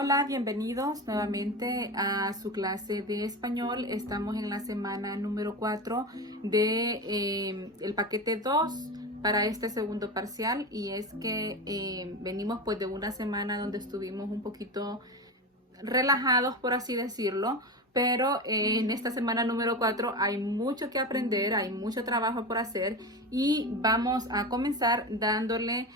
Hola, bienvenidos nuevamente a su clase de español. Estamos en la semana número 4 de el paquete 2 para este segundo parcial, y es que venimos pues de una semana donde estuvimos un poquito relajados, por así decirlo, pero en esta semana número 4 hay mucho que aprender, hay mucho trabajo por hacer, y vamos a comenzar dándole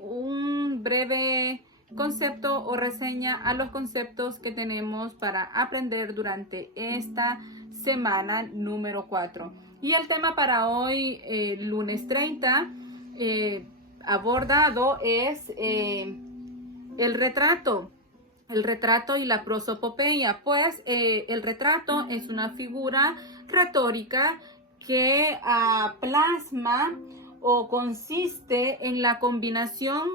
un breve concepto o reseña a los conceptos que tenemos para aprender durante esta semana número 4. Y el tema para hoy, lunes 30, abordado es el retrato. El retrato y la prosopopeya. Pues el retrato es una figura retórica que plasma o consiste en la combinación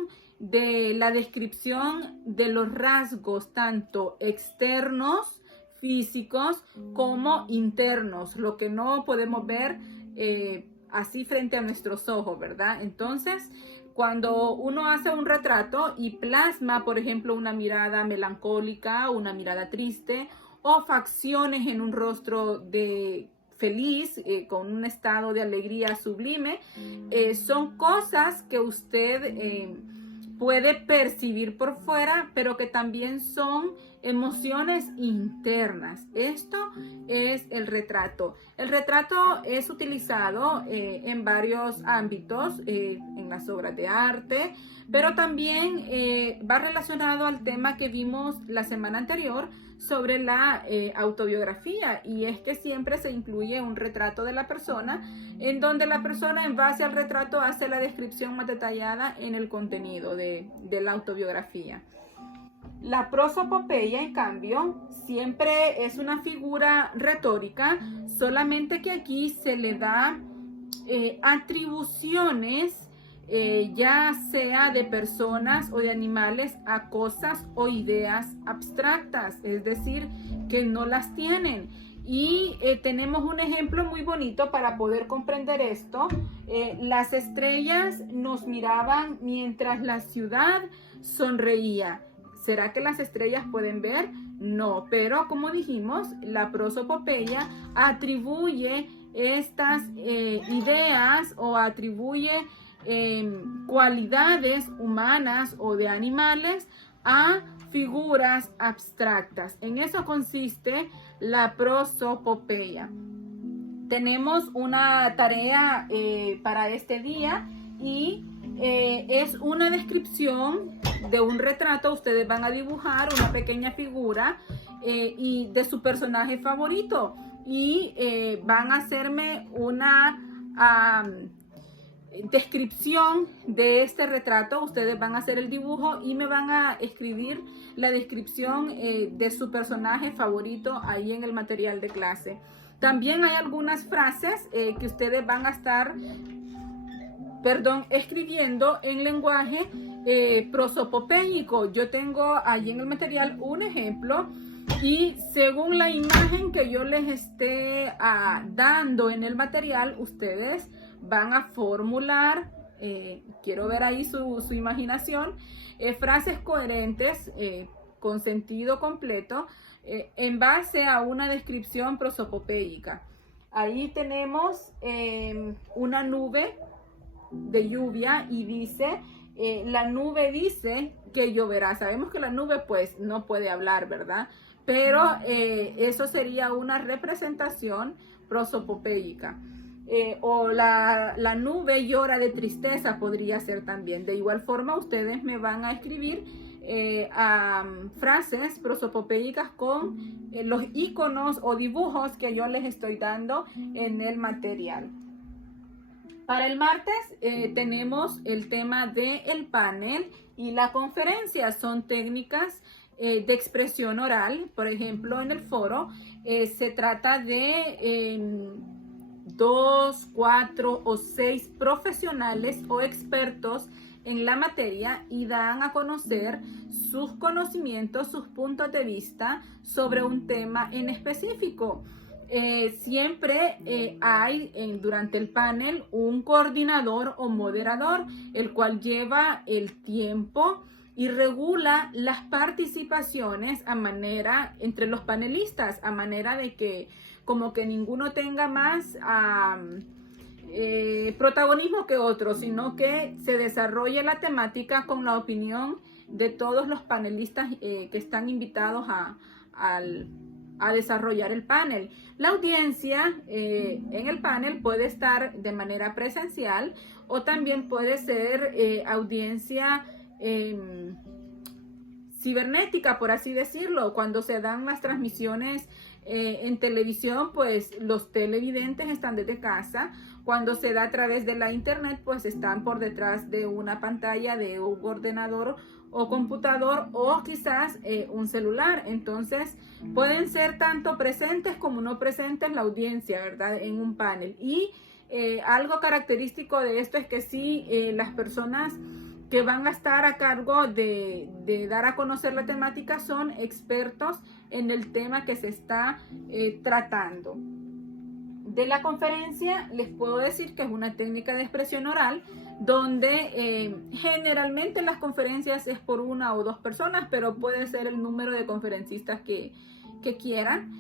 de la descripción de los rasgos tanto externos, físicos, como internos, lo que no podemos ver así frente a nuestros ojos, ¿verdad? Entonces, cuando uno hace un retrato y plasma, por ejemplo, una mirada melancólica, una mirada triste, o facciones en un rostro de feliz, con un estado de alegría sublime, son cosas que usted puede percibir por fuera, pero que también son emociones internas. Esto es el retrato. El retrato es utilizado en varios ámbitos, en las obras de arte, pero también va relacionado al tema que vimos la semana anterior sobre la autobiografía, y es que siempre se incluye un retrato de la persona, en donde la persona, en base al retrato, hace la descripción más detallada en el contenido de la autobiografía. La prosopopeya, en cambio, siempre es una figura retórica, solamente que aquí se le da atribuciones, ya sea de personas o de animales, a cosas o ideas abstractas, es decir, que no las tienen. Y tenemos un ejemplo muy bonito para poder comprender esto. Las estrellas nos miraban mientras la ciudad sonreía. ¿Será que las estrellas pueden ver? No, pero como dijimos, la prosopopeya atribuye estas ideas o atribuye cualidades humanas o de animales a figuras abstractas. En eso consiste la prosopopeya. Tenemos una tarea para este día, y es una descripción de un retrato. Ustedes van a dibujar una pequeña figura y de su personaje favorito, y van a hacerme una descripción de este retrato. Ustedes van a hacer el dibujo y me van a escribir la descripción de su personaje favorito ahí en el material de clase. También hay algunas frases que ustedes van a estar escribiendo en lenguaje prosopopéyico. Yo tengo ahí en el material un ejemplo, y según la imagen que yo les esté dando en el material, ustedes van a formular, quiero ver ahí su imaginación, frases coherentes con sentido completo en base a una descripción prosopopéyica. Ahí tenemos una nube de lluvia, y dice, la nube dice que lloverá. Sabemos que la nube pues no puede hablar, ¿verdad? Pero eso sería una representación prosopopéyica. O la nube llora de tristeza, podría ser también. De igual forma, ustedes me van a escribir frases prosopopéyicas con los iconos o dibujos que yo les estoy dando en el material. Para el martes tenemos el tema del panel y la conferencia. Son técnicas de expresión oral. Por ejemplo, en el foro se trata de 2, 4 o 6 profesionales o expertos en la materia, y dan a conocer sus conocimientos, sus puntos de vista sobre un tema en específico. Siempre hay durante el panel un coordinador o moderador, el cual lleva el tiempo y regula las participaciones a manera entre los panelistas, a manera de que como que ninguno tenga más protagonismo que otro, sino que se desarrolle la temática con la opinión de todos los panelistas que están invitados a desarrollar el panel. La audiencia en el panel puede estar de manera presencial o también puede ser audiencia cibernética, por así decirlo. Cuando se dan las transmisiones en televisión, pues los televidentes están desde casa. Cuando se da a través de la internet, pues están por detrás de una pantalla de un ordenador o computador o quizás un celular. Entonces pueden ser tanto presentes como no presentes la audiencia, ¿verdad? En un panel. Y algo característico de esto es que sí, las personas que van a estar a cargo de dar a conocer la temática son expertos en el tema que se está tratando. De la conferencia les puedo decir que es una técnica de expresión oral donde generalmente las conferencias es por una o dos personas, pero puede ser el número de conferencistas que quieran.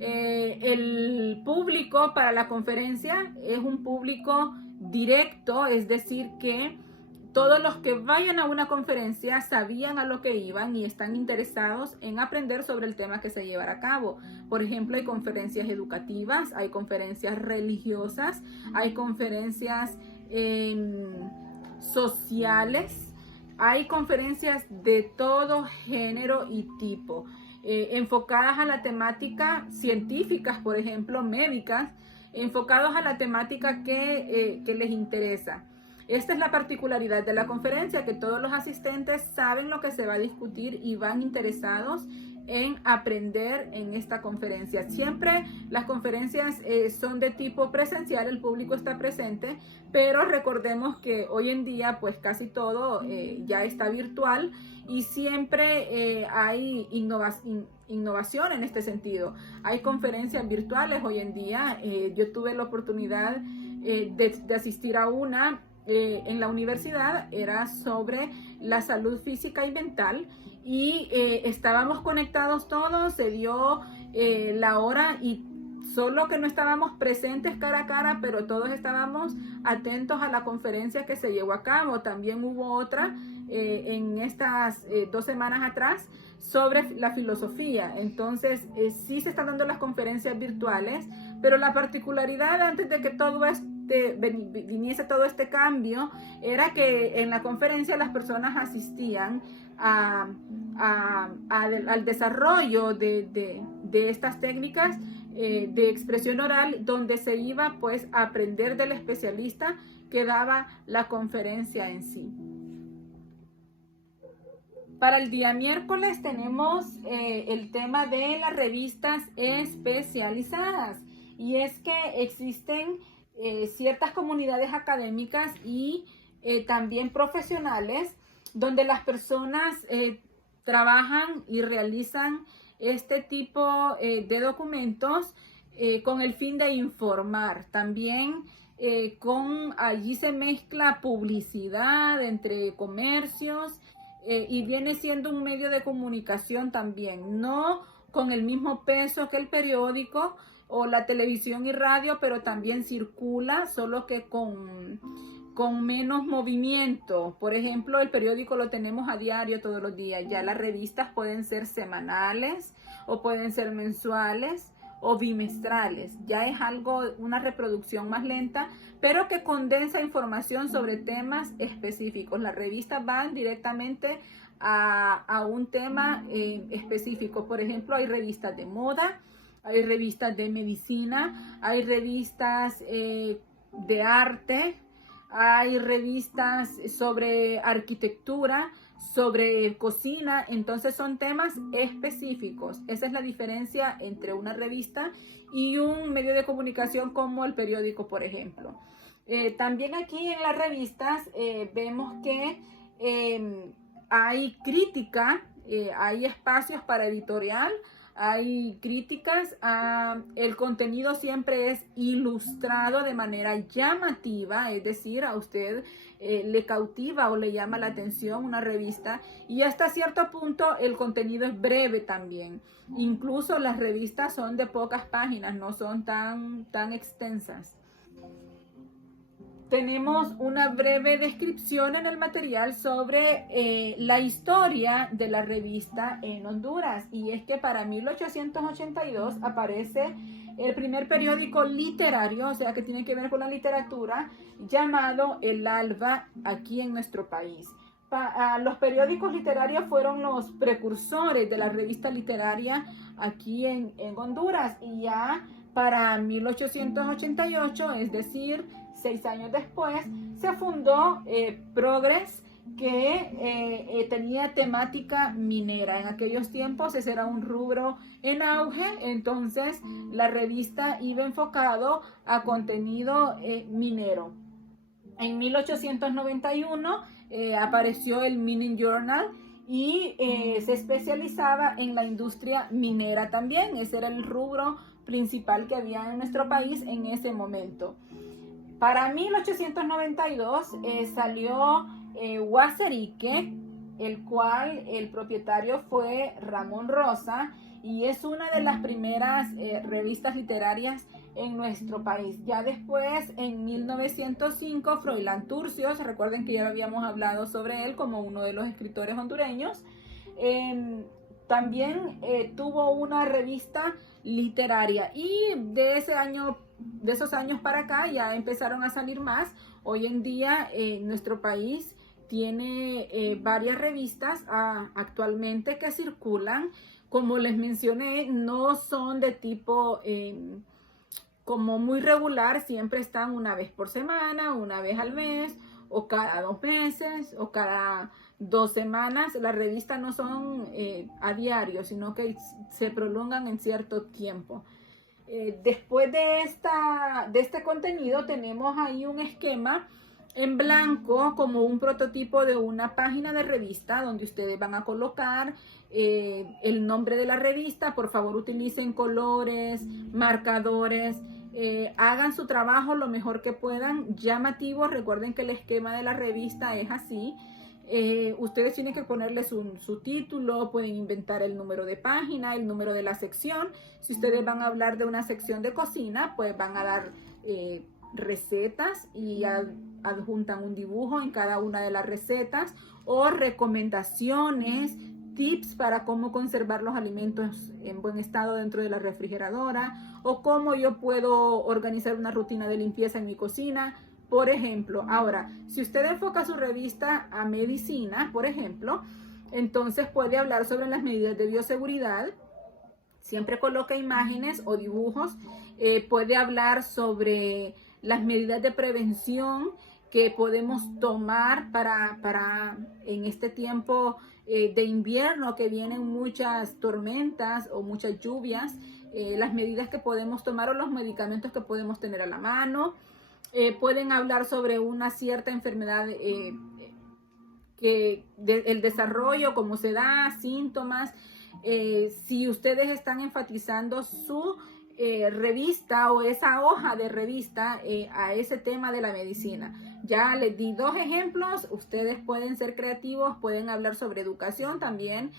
El público para la conferencia es un público directo, es decir que todos los que vayan a una conferencia sabían a lo que iban y están interesados en aprender sobre el tema que se llevará a cabo. Por ejemplo, hay conferencias educativas, hay conferencias religiosas, hay conferencias sociales, hay conferencias de todo género y tipo, enfocadas a la temática científicas, por ejemplo, médicas, enfocados a la temática que les interesa. Esta es la particularidad de la conferencia, que todos los asistentes saben lo que se va a discutir y van interesados en aprender en esta conferencia. Siempre las conferencias son de tipo presencial, el público está presente, pero recordemos que hoy en día pues casi todo ya está virtual y siempre hay innovación en este sentido. Hay conferencias virtuales hoy en día. Yo tuve la oportunidad de asistir a una en la universidad, era sobre la salud física y mental y estábamos conectados todos, se dio la hora y solo que no estábamos presentes cara a cara, pero todos estábamos atentos a la conferencia que se llevó a cabo. También hubo otra en estas 2 semanas atrás sobre la filosofía. Entonces sí se están dando las conferencias virtuales, pero la particularidad antes de que todo esto viniese todo este cambio era que en la conferencia las personas asistían al desarrollo de estas técnicas de expresión oral, donde se iba pues a aprender del especialista que daba la conferencia en sí. Para el día miércoles tenemos el tema de las revistas especializadas, y es que existen ciertas comunidades académicas y también profesionales donde las personas trabajan y realizan este tipo de documentos con el fin de informar. También allí se mezcla publicidad entre comercios y viene siendo un medio de comunicación también, no con el mismo peso que el periódico o la televisión y radio, pero también circula, solo que con menos movimiento. Por ejemplo, el periódico lo tenemos a diario todos los días. Ya las revistas pueden ser semanales o pueden ser mensuales o bimestrales. Ya es una reproducción más lenta, pero que condensa información sobre temas específicos. Las revistas van directamente a un tema específico. Por ejemplo, hay revistas de moda, hay revistas de medicina, hay revistas de arte, hay revistas sobre arquitectura, sobre cocina. Entonces son temas específicos. Esa es la diferencia entre una revista y un medio de comunicación como el periódico, por ejemplo. También aquí en las revistas vemos que hay crítica, hay espacios para editorial, hay críticas. El contenido siempre es ilustrado de manera llamativa, es decir, a usted le cautiva o le llama la atención una revista, y hasta cierto punto el contenido es breve también. Incluso las revistas son de pocas páginas, no son tan extensas. Tenemos una breve descripción en el material sobre la historia de la revista en Honduras, y es que para 1882 aparece el primer periódico literario, o sea que tiene que ver con la literatura, llamado El Alba aquí en nuestro país. Los periódicos literarios fueron los precursores de la revista literaria aquí en Honduras, y ya para 1888, es decir, 6 años después, se fundó Progress, que tenía temática minera. En aquellos tiempos ese era un rubro en auge, entonces la revista iba enfocado a contenido minero. En 1891 apareció el Mining Journal, y se especializaba en la industria minera también. Ese era el rubro principal que había en nuestro país en ese momento. Para 1892 salió Guasarique, el cual el propietario fue Ramón Rosa, y es una de las primeras revistas literarias en nuestro país. Ya después, en 1905, Froilán Turcios, recuerden que ya habíamos hablado sobre él como uno de los escritores hondureños, también tuvo una revista literaria, y de esos años para acá ya empezaron a salir más. Hoy en día nuestro país tiene varias revistas actualmente que circulan. Como les mencioné, no son de tipo como muy regular, siempre están una vez por semana, una vez al mes, o cada 2 meses, o cada 2 semanas. Las revistas no son a diario, sino que se prolongan en cierto tiempo. Después de este contenido tenemos ahí un esquema en blanco como un prototipo de una página de revista, donde ustedes van a colocar el nombre de la revista. Por favor, utilicen colores, marcadores, hagan su trabajo lo mejor que puedan, llamativo. Recuerden que el esquema de la revista es así. Ustedes tienen que ponerle su título, pueden inventar el número de página, el número de la sección. Si ustedes van a hablar de una sección de cocina, pues van a dar recetas y adjuntan un dibujo en cada una de las recetas, o recomendaciones, tips para cómo conservar los alimentos en buen estado dentro de la refrigeradora, o cómo yo puedo organizar una rutina de limpieza en mi cocina, por ejemplo. Ahora, si usted enfoca su revista a medicina, por ejemplo, entonces puede hablar sobre las medidas de bioseguridad. Siempre coloca imágenes o dibujos. Puede hablar sobre las medidas de prevención que podemos tomar para en este tiempo de invierno, que vienen muchas tormentas o muchas lluvias, las medidas que podemos tomar o los medicamentos que podemos tener a la mano. Pueden hablar sobre una cierta enfermedad, el desarrollo, cómo se da, síntomas. Si ustedes están enfatizando su revista o esa hoja de revista a ese tema de la medicina. Ya les di 2 ejemplos. Ustedes pueden ser creativos, pueden hablar sobre educación también.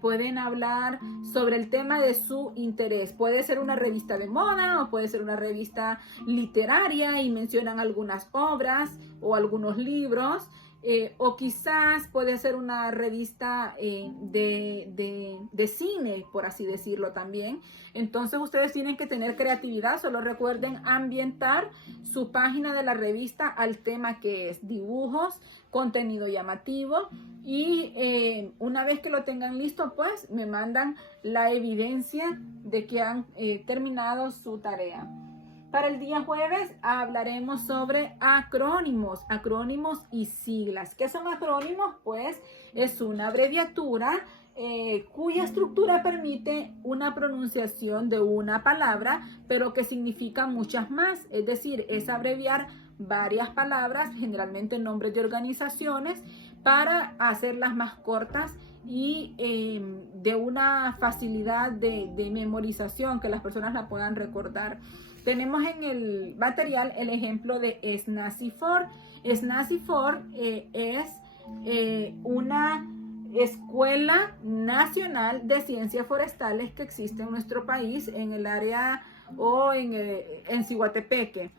Pueden hablar sobre el tema de su interés. Puede ser una revista de moda o puede ser una revista literaria y mencionan algunas obras o algunos libros. O quizás puede ser una revista de cine, por así decirlo también. Entonces ustedes tienen que tener creatividad. Solo recuerden ambientar su página de la revista al tema que es: dibujos, contenido llamativo, y una vez que lo tengan listo, pues me mandan la evidencia de que han terminado su tarea. Para el día jueves hablaremos sobre acrónimos y siglas. ¿Qué son acrónimos? Pues es una abreviatura cuya estructura permite una pronunciación de una palabra, pero que significa muchas más. Es decir, es abreviar varias palabras, generalmente nombres de organizaciones, para hacerlas más cortas y de una facilidad de memorización que las personas la puedan recordar. Tenemos en el material el ejemplo de SNACYFOR. SNACYFOR es una Escuela Nacional de Ciencias Forestales que existe en nuestro país, en el área o en Ciguatepeque.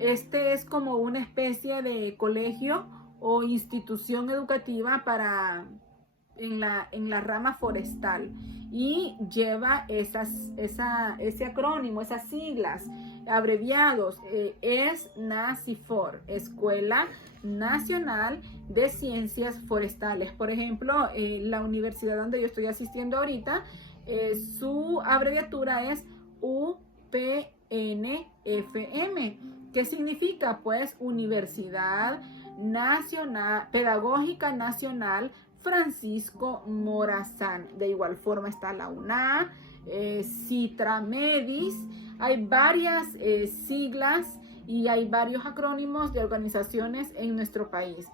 Este es como una especie de colegio o institución educativa en la rama forestal, y lleva ese acrónimo, esas siglas, abreviados. Es SNACYFOR, Escuela Nacional de Ciencias Forestales. Por ejemplo, la universidad donde yo estoy asistiendo ahorita, su abreviatura es UPNFM. ¿Qué significa? Pues Universidad Nacional, Pedagógica Nacional Francisco Morazán. De igual forma está la UNA, CITRAMEDIS. Hay varias siglas y hay varios acrónimos de organizaciones en nuestro país.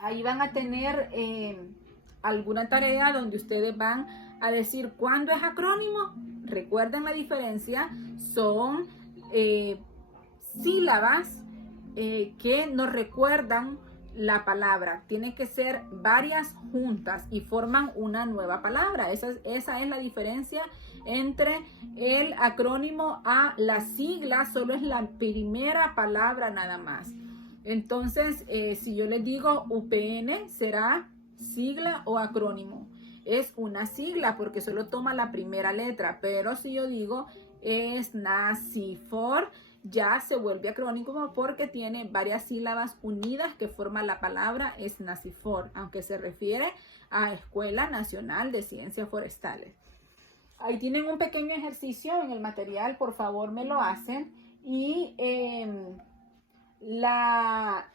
Ahí van a tener alguna tarea donde ustedes van a decir cuándo es acrónimo. Recuerden la diferencia, son sílabas que nos recuerdan la palabra. Tiene que ser varias juntas y forman una nueva palabra. Esa es la diferencia entre el acrónimo a la sigla. Solo es la primera palabra nada más. Entonces, si yo les digo UPN, será sigla o acrónimo. Es una sigla porque solo toma la primera letra, pero si yo digo SNACYFOR, ya se vuelve acrónimo porque tiene varias sílabas unidas que forman la palabra SNACYFOR, aunque se refiere a Escuela Nacional de Ciencias Forestales. Ahí tienen un pequeño ejercicio en el material, por favor me lo hacen. Y la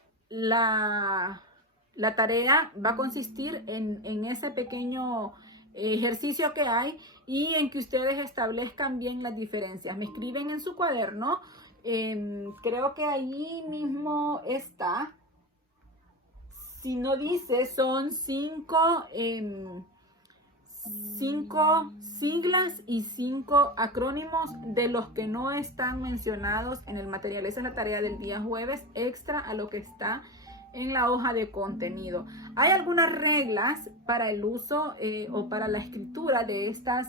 tarea va a consistir en ese pequeño ejercicio que hay y en que ustedes establezcan bien las diferencias. Me escriben en su cuaderno. Creo que ahí mismo está. Si no dice, son 5 siglas y 5 acrónimos de los que no están mencionados en el material. Esa es la tarea del día jueves, extra a lo que está en la hoja de contenido. Hay algunas reglas para el uso o para la escritura de estas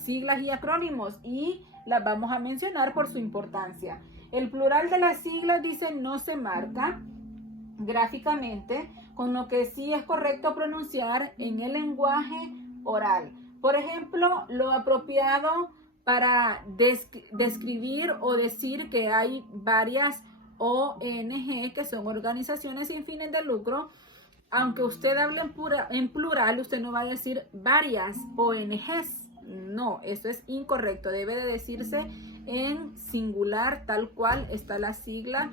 siglas y acrónimos, y las vamos a mencionar por su importancia. El plural de las siglas, dice, no se marca gráficamente, con lo que sí es correcto pronunciar en el lenguaje oral. Por ejemplo, lo apropiado para describir o decir que hay varias ONG, que son organizaciones sin fines de lucro, aunque usted hable en plural, usted no va a decir varias ONGs. No, eso es incorrecto. Debe de decirse en singular, tal cual está la sigla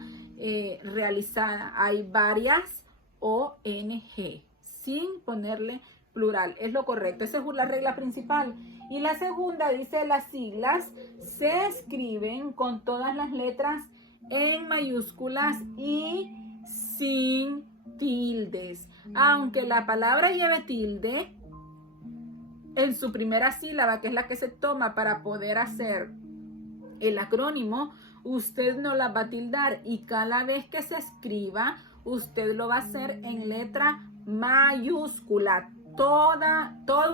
realizada. Hay varias ONG, sin ponerle plural. Es lo correcto. Esa es la regla principal. Y la segunda dice: las siglas se escriben con todas las letras en mayúsculas y sin tildes. Aunque la palabra lleve tilde en su primera sílaba, que es la que se toma para poder hacer el acrónimo, usted no la va a tildar, y cada vez que se escriba, usted lo va a hacer en letra mayúscula. Todo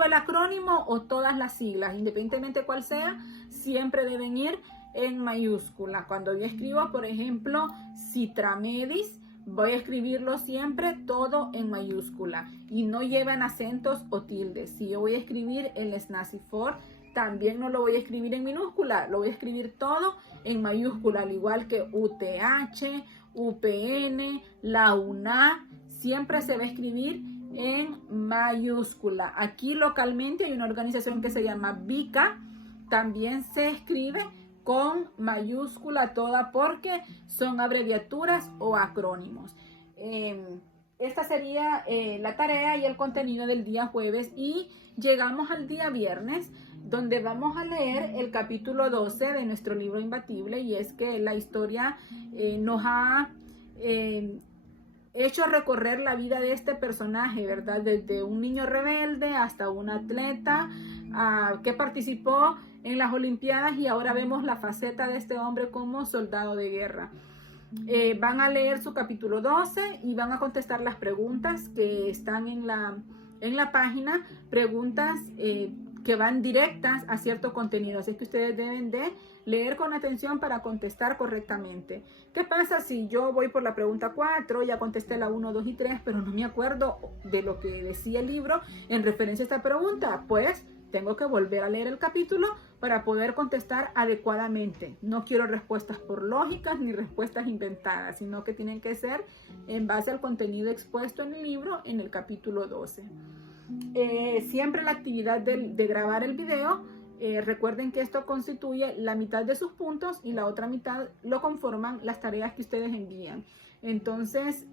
el acrónimo o todas las siglas, independientemente cuál sea, siempre deben ir en mayúscula. Cuando yo escribo, por ejemplo, CITRAMEDIS, voy a escribirlo siempre todo en mayúscula y no llevan acentos o tildes. Si yo voy a escribir el SNACYFOR, también no lo voy a escribir en minúscula, lo voy a escribir todo en mayúscula, al igual que UTH, UPN, la UNA, siempre se va a escribir en mayúscula. Aquí localmente hay una organización que se llama VICA, también se escribe con mayúscula toda porque son abreviaturas o acrónimos. Esta sería la tarea y el contenido del día jueves, y llegamos al día viernes, donde vamos a leer el capítulo 12 de nuestro libro Imbatible, y es que la historia nos ha hecho recorrer la vida de este personaje, ¿verdad? Desde un niño rebelde hasta un atleta que participó en las Olimpiadas, y ahora vemos la faceta de este hombre como soldado de guerra. Van a leer su capítulo 12 y van a contestar las preguntas que están en la página, preguntas que van directas a cierto contenido, así que ustedes deben de leer con atención para contestar correctamente. ¿Qué pasa si yo voy por la pregunta 4, ya contesté la 1, 2 y 3, pero no me acuerdo de lo que decía el libro en referencia a esta pregunta? Pues tengo que volver a leer el capítulo para poder contestar adecuadamente. No quiero respuestas por lógicas ni respuestas inventadas, sino que tienen que ser en base al contenido expuesto en el libro en el capítulo 12. Siempre la actividad de grabar el video, recuerden que esto constituye la mitad de sus puntos y la otra mitad lo conforman las tareas que ustedes envían. Entonces,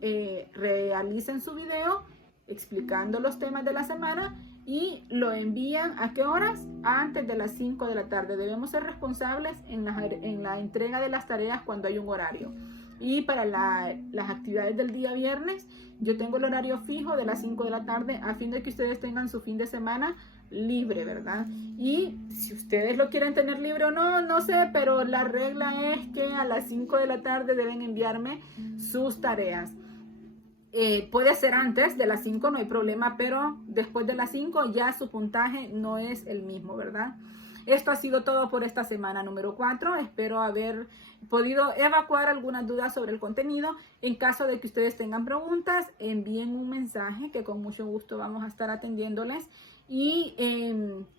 realicen su video explicando los temas de la semana y lo envían ¿a qué horas? Antes de las 5 de la tarde. Debemos ser responsables en la entrega de las tareas cuando hay un horario. Y para las actividades del día viernes, yo tengo el horario fijo de las 5 de la tarde a fin de que ustedes tengan su fin de semana libre, ¿verdad? Y si ustedes lo quieren tener libre o no, no sé, pero la regla es que a las 5 de la tarde deben enviarme sus tareas. Puede ser antes de las 5, no hay problema, pero después de las 5 ya su puntaje no es el mismo, ¿verdad? Esto ha sido todo por esta semana número 4. Espero haber podido evacuar algunas dudas sobre el contenido. En caso de que ustedes tengan preguntas, envíen un mensaje que con mucho gusto vamos a estar atendiéndoles. Y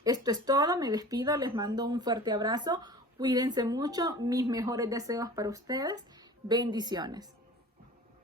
esto es todo. Me despido. Les mando un fuerte abrazo. Cuídense mucho. Mis mejores deseos para ustedes. Bendiciones.